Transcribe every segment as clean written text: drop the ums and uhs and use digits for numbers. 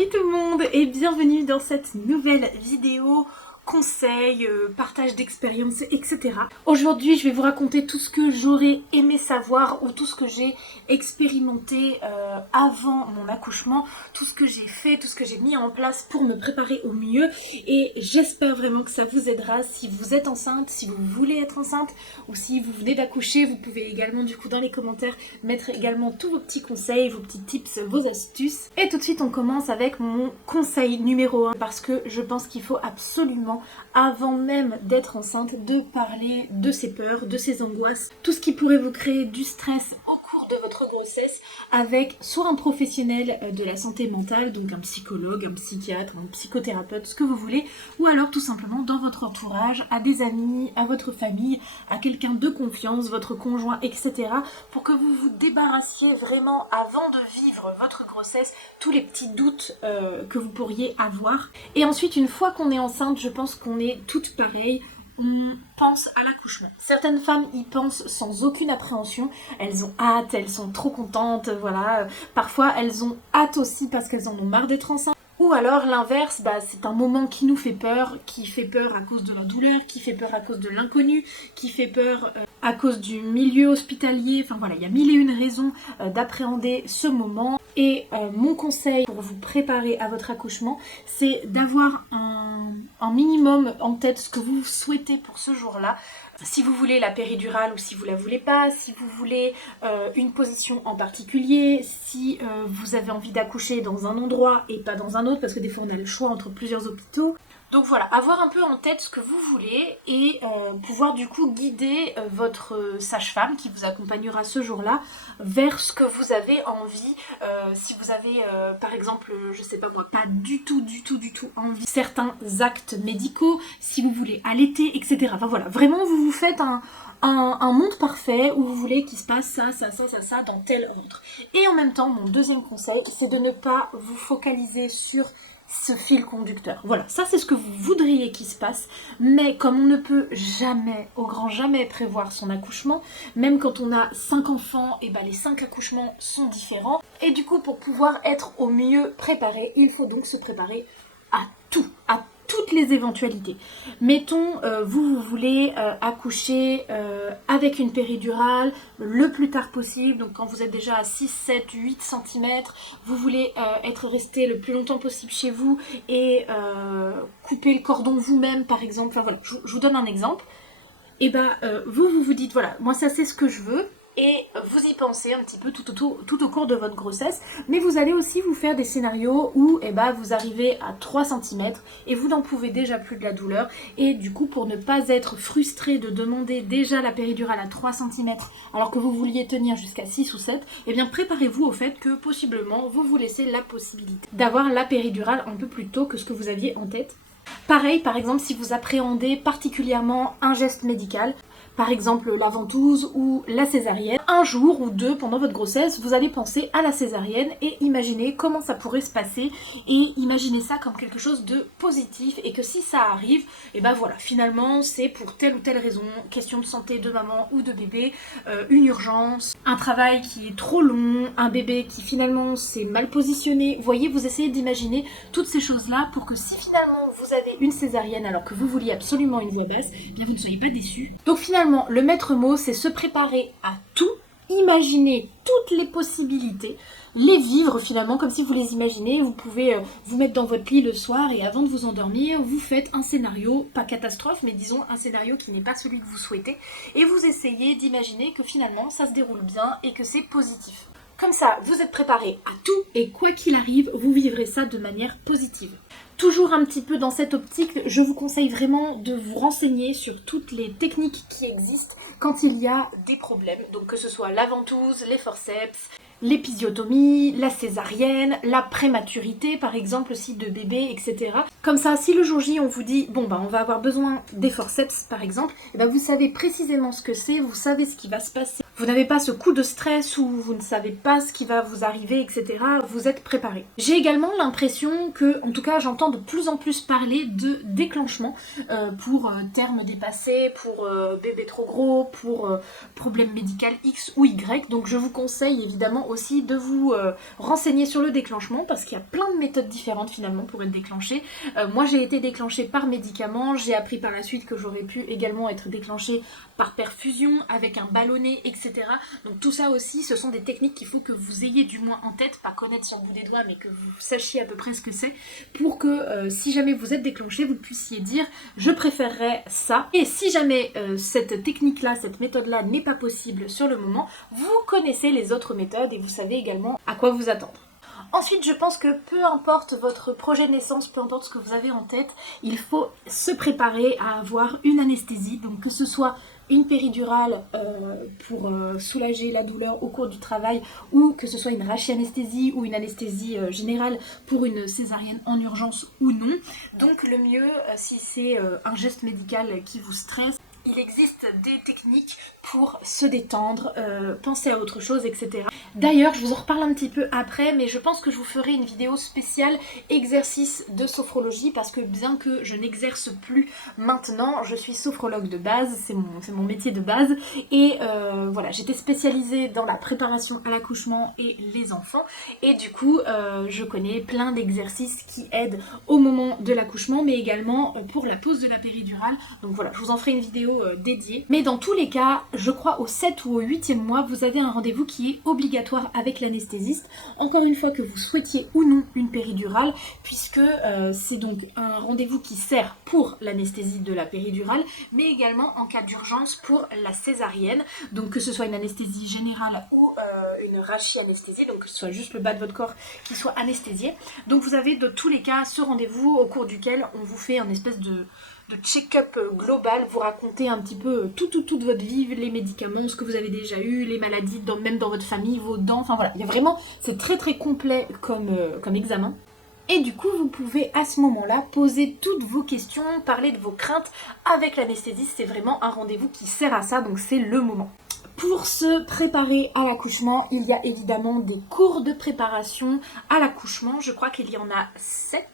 Salut tout le monde et bienvenue dans cette nouvelle vidéo conseils, partage d'expériences, etc. Aujourd'hui, je vais vous raconter tout ce que j'aurais aimé savoir ou tout ce que j'ai expérimenté avant mon accouchement, tout ce que j'ai fait, tout ce que j'ai mis en place pour me préparer au mieux et j'espère vraiment que ça vous aidera si vous êtes enceinte, si vous voulez être enceinte ou si vous venez d'accoucher. Vous pouvez également du coup dans les commentaires mettre également tous vos petits conseils, vos petits tips, vos astuces. Et tout de suite on commence avec mon conseil numéro 1 parce que je pense qu'il faut absolument avant même d'être enceinte, de parler de ses peurs, de ses angoisses, tout ce qui pourrait vous créer du stress au cours de votre grossesse avec soit un professionnel de la santé mentale, donc un psychologue, un psychiatre, un psychothérapeute, ce que vous voulez, ou alors tout simplement dans votre entourage, à des amis, à votre famille, à quelqu'un de confiance, votre conjoint, etc. pour que vous vous débarrassiez vraiment avant de vivre votre grossesse, tous les petits doutes que vous pourriez avoir. Et ensuite, une fois qu'on est enceinte, je pense qu'on est toutes pareilles. On pense à l'accouchement. Certaines femmes y pensent sans aucune appréhension, elles ont hâte, elles sont trop contentes, voilà. Parfois elles ont hâte aussi parce qu'elles en ont marre d'être enceintes. Ou alors l'inverse, c'est un moment qui nous fait peur, qui fait peur à cause de la douleur, qui fait peur à cause de l'inconnu, qui fait peur à cause du milieu hospitalier. Enfin voilà, il y a mille et une raisons d'appréhender ce moment. Et mon conseil pour vous préparer à votre accouchement, c'est d'avoir un minimum en tête ce que vous souhaitez pour ce jour-là. Si vous voulez la péridurale ou si vous la voulez pas, si vous voulez une position en particulier, si vous avez envie d'accoucher dans un endroit et pas dans un autre, parce que des fois on a le choix entre plusieurs hôpitaux. Donc voilà, avoir un peu en tête ce que vous voulez et pouvoir du coup guider votre sage-femme qui vous accompagnera ce jour-là vers ce que vous avez envie. Si vous avez par exemple, je sais pas moi, pas du tout envie de certains actes médicaux, si vous voulez allaiter, etc. Enfin voilà, vraiment vous vous faites un monde parfait où vous voulez qu'il se passe ça dans tel ordre. Et en même temps, mon deuxième conseil, c'est de ne pas vous focaliser sur ce fil conducteur. Voilà, ça c'est ce que vous voudriez qu'il se passe, mais comme on ne peut jamais, au grand jamais prévoir son accouchement, même quand on a 5 enfants, et les 5 accouchements sont différents, et du coup pour pouvoir être au mieux préparé, il faut donc se préparer à tout, à toutes les éventualités. Mettons, vous voulez accoucher avec une péridurale le plus tard possible, donc quand vous êtes déjà à 6, 7, 8 cm, vous voulez être resté le plus longtemps possible chez vous et couper le cordon vous-même par exemple, enfin voilà, je vous donne un exemple. Et vous vous dites voilà, moi ça c'est ce que je veux. Et vous y pensez un petit peu tout au cours de votre grossesse, mais vous allez aussi vous faire des scénarios où vous arrivez à 3 cm et vous n'en pouvez déjà plus de la douleur. Et du coup, pour ne pas être frustré de demander déjà la péridurale à 3 cm alors que vous vouliez tenir jusqu'à 6 ou 7, préparez-vous au fait que possiblement vous vous laissez la possibilité d'avoir la péridurale un peu plus tôt que ce que vous aviez en tête. Pareil, par exemple, si vous appréhendez particulièrement un geste médical, par exemple la ventouse ou la césarienne, un jour ou deux pendant votre grossesse, vous allez penser à la césarienne et imaginer comment ça pourrait se passer et imaginez ça comme quelque chose de positif et que si ça arrive, voilà, finalement c'est pour telle ou telle raison, question de santé de maman ou de bébé, une urgence, un travail qui est trop long, un bébé qui finalement s'est mal positionné. Vous voyez, vous essayez d'imaginer toutes ces choses-là pour que si finalement vous avez une césarienne alors que vous vouliez absolument une voix basse, vous ne soyez pas déçus. Donc finalement, le maître mot, c'est se préparer à tout, imaginer toutes les possibilités, les vivre finalement comme si vous les imaginez. Vous pouvez vous mettre dans votre lit le soir et avant de vous endormir, vous faites un scénario, pas catastrophe, mais disons un scénario qui n'est pas celui que vous souhaitez, et vous essayez d'imaginer que finalement ça se déroule bien et que c'est positif. Comme ça, vous êtes préparé à tout et quoi qu'il arrive, vous vivrez ça de manière positive. Toujours un petit peu dans cette optique, je vous conseille vraiment de vous renseigner sur toutes les techniques qui existent quand il y a des problèmes. Donc que ce soit la ventouse, les forceps, l'épisiotomie, la césarienne, la prématurité par exemple aussi de bébé, etc. Comme ça, si le jour J on vous dit on va avoir besoin des forceps par exemple, vous savez précisément ce que c'est, vous savez ce qui va se passer. Vous n'avez pas ce coup de stress où vous ne savez pas ce qui va vous arriver, etc. Vous êtes préparé. J'ai également l'impression que, en tout cas j'entends de plus en plus parler de déclenchement pour terme dépassé, pour bébé trop gros, pour problème médical X ou Y. Donc je vous conseille évidemment aussi de vous renseigner sur le déclenchement parce qu'il y a plein de méthodes différentes finalement pour être déclenché. Moi j'ai été déclenchée par médicament, j'ai appris par la suite que j'aurais pu également être déclenchée par perfusion, avec un ballonnet, etc. Donc tout ça aussi, ce sont des techniques qu'il faut que vous ayez du moins en tête, pas connaître sur le bout des doigts, mais que vous sachiez à peu près ce que c'est, pour que si jamais vous êtes déclenché, vous puissiez dire « je préférerais ça ». Et si jamais cette technique-là, cette méthode-là n'est pas possible sur le moment, vous connaissez les autres méthodes et vous savez également à quoi vous attendre. Ensuite, je pense que peu importe votre projet de naissance, peu importe ce que vous avez en tête, il faut se préparer à avoir une anesthésie, donc que ce soit une péridurale pour soulager la douleur au cours du travail, ou que ce soit une rachianesthésie ou une anesthésie générale pour une césarienne en urgence ou non. Donc le mieux, si c'est un geste médical qui vous stresse, il existe des techniques pour se détendre, penser à autre chose, etc. D'ailleurs, je vous en reparle un petit peu après, mais je pense que je vous ferai une vidéo spéciale exercice de sophrologie parce que bien que je n'exerce plus maintenant, je suis sophrologue de base, c'est mon métier de base, et voilà, j'étais spécialisée dans la préparation à l'accouchement et les enfants, et du coup, je connais plein d'exercices qui aident au moment de l'accouchement, mais également pour la pose de la péridurale. Donc voilà, je vous en ferai une vidéo dédiée. Mais dans tous les cas, je crois au 7 ou au 8e mois, vous avez un rendez-vous qui est obligatoire avec l'anesthésiste. Encore une fois que vous souhaitiez ou non une péridurale, puisque c'est donc un rendez-vous qui sert pour l'anesthésie de la péridurale, mais également en cas d'urgence pour la césarienne. Donc que ce soit une anesthésie générale ou une rachianesthésie, donc que ce soit juste le bas de votre corps qui soit anesthésié. Donc vous avez de tous les cas ce rendez-vous au cours duquel on vous fait une espèce de check-up global, vous racontez un petit peu toute votre vie, les médicaments, ce que vous avez déjà eu, les maladies, même dans votre famille, vos dents, enfin voilà, il y a vraiment, c'est très très complet comme examen. Et du coup, vous pouvez à ce moment-là poser toutes vos questions, parler de vos craintes avec l'anesthésiste, c'est vraiment un rendez-vous qui sert à ça, donc c'est le moment. Pour se préparer à l'accouchement, il y a évidemment des cours de préparation à l'accouchement, je crois qu'il y en a 7.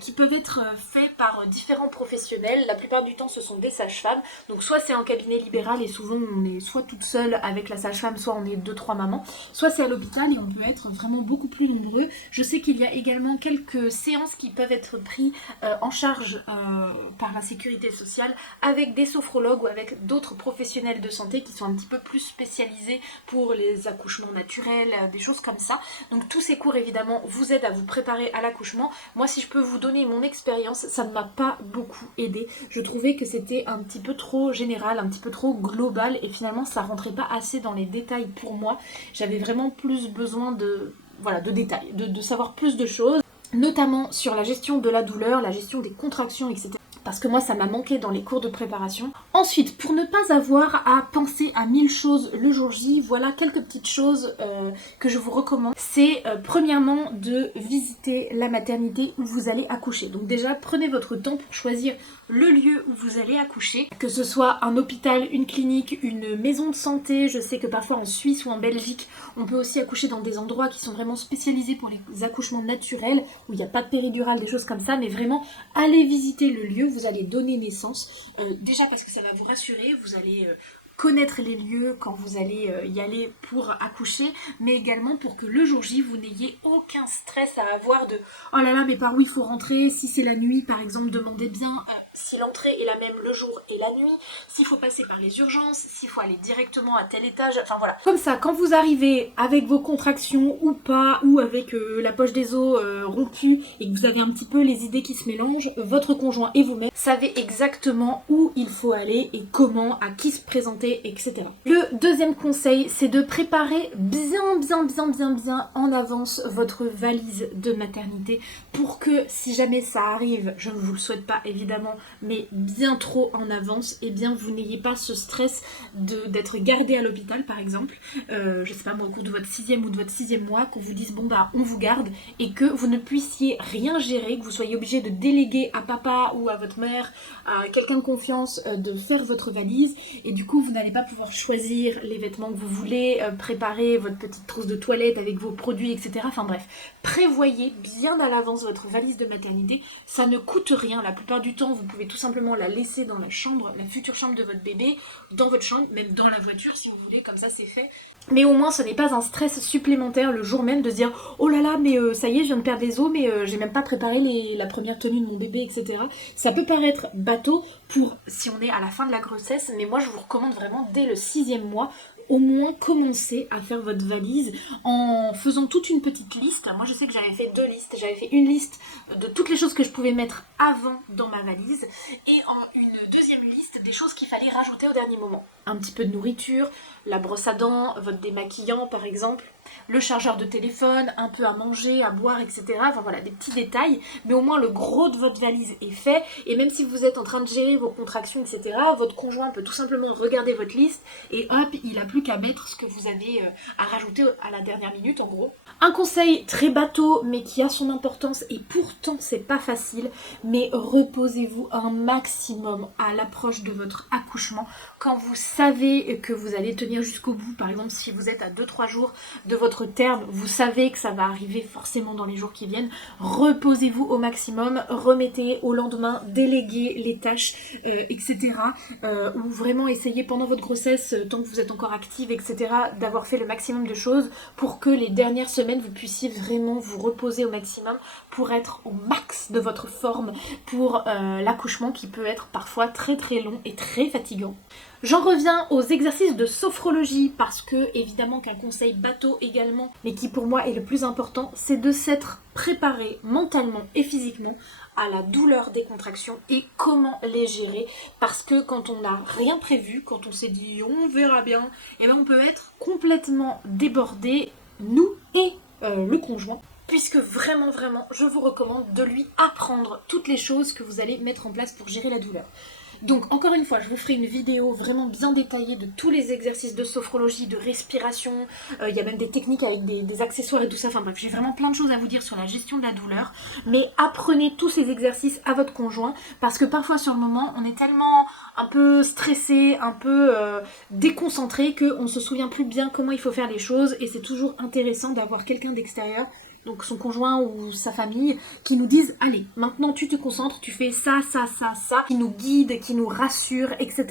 Qui peuvent être faits par différents professionnels. La plupart du temps ce sont des sages-femmes, donc soit c'est en cabinet libéral et souvent on est soit toute seule avec la sage-femme, soit on est 2-3 mamans, soit c'est à l'hôpital et on peut être vraiment beaucoup plus nombreux. Je sais qu'il y a également quelques séances qui peuvent être prises en charge par la sécurité sociale avec des sophrologues ou avec d'autres professionnels de santé qui sont un petit peu plus spécialisés pour les accouchements naturels, des choses comme ça. Donc tous ces cours évidemment vous aident à vous préparer à l'accouchement. Moi, si je peux vous donner mon expérience, ça ne m'a pas beaucoup aidé. Je trouvais que c'était un petit peu trop général, un petit peu trop global et finalement ça rentrait pas assez dans les détails pour moi. J'avais vraiment plus besoin de détails, de savoir plus de choses, notamment sur la gestion de la douleur, la gestion des contractions, etc. Parce que moi ça m'a manqué dans les cours de préparation. Ensuite, pour ne pas avoir à penser à 1000 choses le jour J, voilà quelques petites choses que je vous recommande. C'est premièrement de visiter la maternité où vous allez accoucher. Donc déjà, prenez votre temps pour choisir le lieu où vous allez accoucher, que ce soit un hôpital, une clinique, une maison de santé. Je sais que parfois en Suisse ou en Belgique, on peut aussi accoucher dans des endroits qui sont vraiment spécialisés pour les accouchements naturels, où il n'y a pas de péridurale, des choses comme ça, mais vraiment allez visiter le lieu où vous allez donner naissance. Déjà parce que ça va vous rassurer, vous allez connaître les lieux quand vous allez y aller pour accoucher, mais également pour que le jour J, vous n'ayez aucun stress à avoir de « oh là là, mais par où il faut rentrer ?» Si c'est la nuit, par exemple, demandez bien si l'entrée est la même le jour et la nuit, s'il faut passer par les urgences, s'il faut aller directement à tel étage, enfin voilà. Comme ça, quand vous arrivez avec vos contractions ou pas, ou avec la poche des os rompue, et que vous avez un petit peu les idées qui se mélangent, votre conjoint et vous-même savez exactement où il faut aller et comment, à qui se présenter, etc. Le deuxième conseil, c'est de préparer bien en avance votre valise de maternité pour que si jamais ça arrive, je ne vous le souhaite pas évidemment, mais bien trop en avance, et bien vous n'ayez pas ce stress d'être gardé à l'hôpital par exemple, je sais pas moi, au cours de votre 6e ou de votre 6e mois, qu'on vous dise bon bah on vous garde et que vous ne puissiez rien gérer, que vous soyez obligé de déléguer à papa ou à votre mère, à quelqu'un de confiance de faire votre valise, et du coup vous n'allez pas pouvoir choisir les vêtements que vous voulez, préparer votre petite trousse de toilette avec vos produits, etc. Enfin bref, prévoyez bien à l'avance votre valise de maternité, ça ne coûte rien, la plupart du temps vous pouvez tout simplement la laisser dans la chambre, la future chambre de votre bébé, dans votre chambre, même dans la voiture si vous voulez, comme ça c'est fait. Mais au moins ce n'est pas un stress supplémentaire le jour même de se dire oh là là mais ça y est je viens de perdre les os mais j'ai même pas préparé la première tenue de mon bébé, etc. Ça peut paraître bateau pour si on est à la fin de la grossesse, mais moi je vous recommande vraiment dès le 6e mois au moins commencer à faire votre valise en faisant toute une petite liste. Moi je sais que j'avais fait 2 listes, j'avais fait une liste de toutes les choses que je pouvais mettre avant dans ma valise et une deuxième liste des choses qu'il fallait rajouter au dernier moment. Un petit peu de nourriture, la brosse à dents, votre démaquillant par exemple, le chargeur de téléphone, un peu à manger, à boire, etc. Enfin voilà, des petits détails, mais au moins le gros de votre valise est fait, et même si vous êtes en train de gérer vos contractions, etc., votre conjoint peut tout simplement regarder votre liste, et hop, il n'a plus qu'à mettre ce que vous avez à rajouter à la dernière minute en gros. Un conseil très bateau, mais qui a son importance, et pourtant c'est pas facile, mais reposez-vous un maximum à l'approche de votre accouchement, quand vous savez que vous allez tenir jusqu'au bout, par exemple si vous êtes à 2-3 jours de votre terme, vous savez que ça va arriver forcément dans les jours qui viennent, reposez-vous au maximum, remettez au lendemain, déléguez les tâches, etc. Ou vraiment essayez pendant votre grossesse, tant que vous êtes encore active, etc., d'avoir fait le maximum de choses pour que les dernières semaines, vous puissiez vraiment vous reposer au maximum pour être au max de votre forme pour l'accouchement qui peut être parfois très très long et très fatigant. J'en reviens aux exercices de sophrologie parce que, évidemment qu'un conseil bateau également, mais qui pour moi est le plus important, c'est de s'être préparé mentalement et physiquement à la douleur des contractions et comment les gérer, parce que quand on n'a rien prévu, quand on s'est dit on verra bien, et bien on peut être complètement débordé, nous et le conjoint. Puisque vraiment, je vous recommande de lui apprendre toutes les choses que vous allez mettre en place pour gérer la douleur. Donc encore une fois, je vous ferai une vidéo vraiment bien détaillée de tous les exercices de sophrologie, de respiration, il y a même des techniques avec des accessoires et tout ça, enfin bref, j'ai vraiment plein de choses à vous dire sur la gestion de la douleur, mais apprenez tous ces exercices à votre conjoint, parce que parfois sur le moment, on est tellement un peu stressé, un peu déconcentré, qu'on se souvient plus bien comment il faut faire les choses, et c'est toujours intéressant d'avoir quelqu'un d'extérieur, donc son conjoint ou sa famille, qui nous disent allez, maintenant tu te concentres, tu fais ça, qui nous guide, qui nous rassure, etc.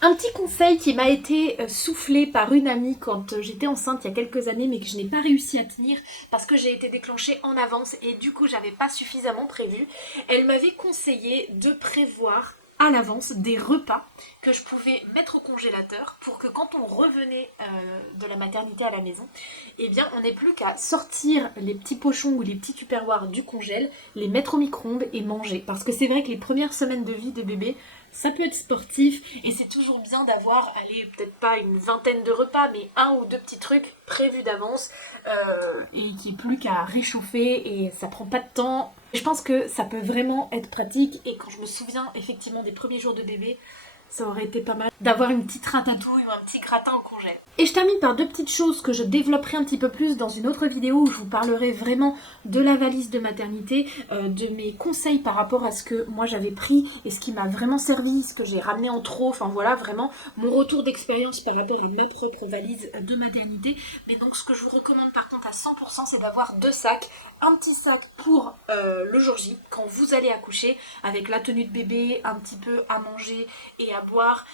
Un petit conseil qui m'a été soufflé par une amie quand j'étais enceinte il y a quelques années, mais que je n'ai pas réussi à tenir parce que j'ai été déclenchée en avance et du coup j'avais pas suffisamment prévu. Elle m'avait conseillé de prévoir à l'avance des repas que je pouvais mettre au congélateur pour que quand on revenait de la maternité à la maison, eh bien on n'ait plus qu'à sortir les petits pochons ou les petits tupperwares du congèle, les mettre au micro-ondes et manger. Parce que c'est vrai que les premières semaines de vie des bébés, ça peut être sportif et c'est toujours bien d'avoir, allez, peut-être pas une vingtaine de repas, mais 1 ou 2 petits trucs prévus d'avance et qui est plus qu'à réchauffer et ça prend pas de temps. Je pense que ça peut vraiment être pratique et quand je me souviens effectivement des premiers jours de bébé, ça aurait été pas mal d'avoir une petite ratatouille ou un petit gratin au congèle. Et je termine par 2 petites choses que je développerai un petit peu plus dans une autre vidéo où je vous parlerai vraiment de la valise de maternité, de mes conseils par rapport à ce que moi j'avais pris et ce qui m'a vraiment servi, ce que j'ai ramené en trop, enfin voilà vraiment mon retour d'expérience par rapport à ma propre valise de maternité. Mais donc ce que je vous recommande par contre à 100% c'est d'avoir 2 sacs, un petit sac pour le jour J quand vous allez accoucher avec la tenue de bébé, un petit peu à manger et à boire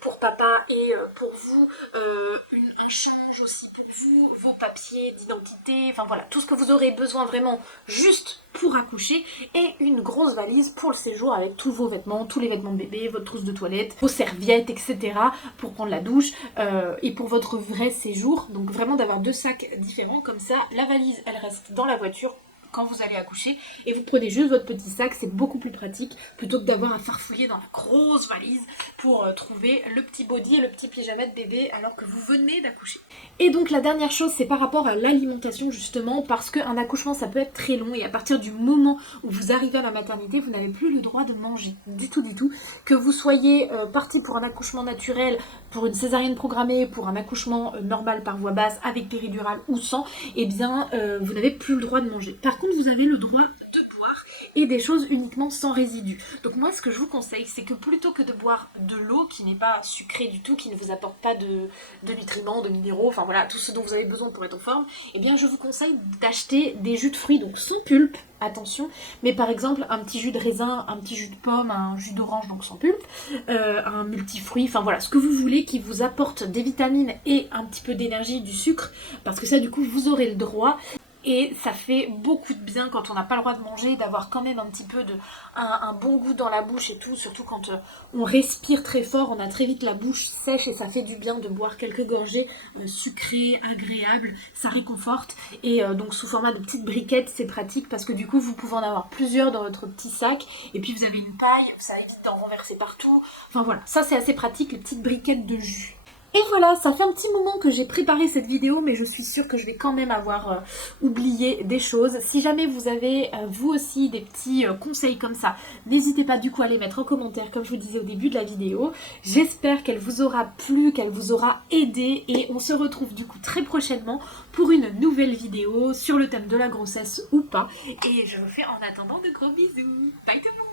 pour papa et pour vous, un change aussi pour vous, vos papiers d'identité, enfin voilà, tout ce que vous aurez besoin vraiment juste pour accoucher et une grosse valise pour le séjour avec tous vos vêtements, tous les vêtements de bébé, votre trousse de toilette, vos serviettes, etc. pour prendre la douche et pour votre vrai séjour. Donc vraiment d'avoir 2 sacs différents, comme ça la valise elle reste dans la voiture quand vous allez accoucher et vous prenez juste votre petit sac, c'est beaucoup plus pratique plutôt que d'avoir à farfouiller dans la grosse valise pour trouver le petit body et le petit pyjama de bébé alors que vous venez d'accoucher. Et donc la dernière chose c'est par rapport à l'alimentation justement, parce qu'un accouchement ça peut être très long et à partir du moment où vous arrivez à la maternité vous n'avez plus le droit de manger du tout, que vous soyez parti pour un accouchement naturel, pour une césarienne programmée, pour un accouchement normal par voie basse avec péridurale ou sans, eh bien vous n'avez plus le droit de manger. Par contre vous avez le droit de boire et des choses uniquement sans résidus. Donc moi, ce que je vous conseille, c'est que plutôt que de boire de l'eau qui n'est pas sucrée du tout, qui ne vous apporte pas de nutriments, de minéraux, enfin voilà, tout ce dont vous avez besoin pour être en forme, eh bien je vous conseille d'acheter des jus de fruits, donc sans pulpe, attention, mais par exemple un petit jus de raisin, un petit jus de pomme, un jus d'orange, donc sans pulpe, un multifruit, enfin voilà, ce que vous voulez qui vous apporte des vitamines et un petit peu d'énergie, du sucre, parce que ça du coup vous aurez le droit. Et ça fait beaucoup de bien quand on n'a pas le droit de manger, d'avoir quand même un petit peu un bon goût dans la bouche et tout, surtout quand on respire très fort, on a très vite la bouche sèche et ça fait du bien de boire quelques gorgées sucrées, agréables, ça réconforte. Et donc sous format de petites briquettes, c'est pratique parce que du coup vous pouvez en avoir plusieurs dans votre petit sac et puis vous avez une paille, ça évite d'en renverser partout. Enfin voilà, ça c'est assez pratique, les petites briquettes de jus. Et voilà, ça fait un petit moment que j'ai préparé cette vidéo, mais je suis sûre que je vais quand même avoir oublié des choses. Si jamais vous avez vous aussi des petits conseils comme ça, n'hésitez pas du coup à les mettre en commentaire comme je vous disais au début de la vidéo. J'espère qu'elle vous aura plu, qu'elle vous aura aidé et on se retrouve du coup très prochainement pour une nouvelle vidéo sur le thème de la grossesse ou pas. Et je vous fais en attendant de gros bisous. Bye tout le monde!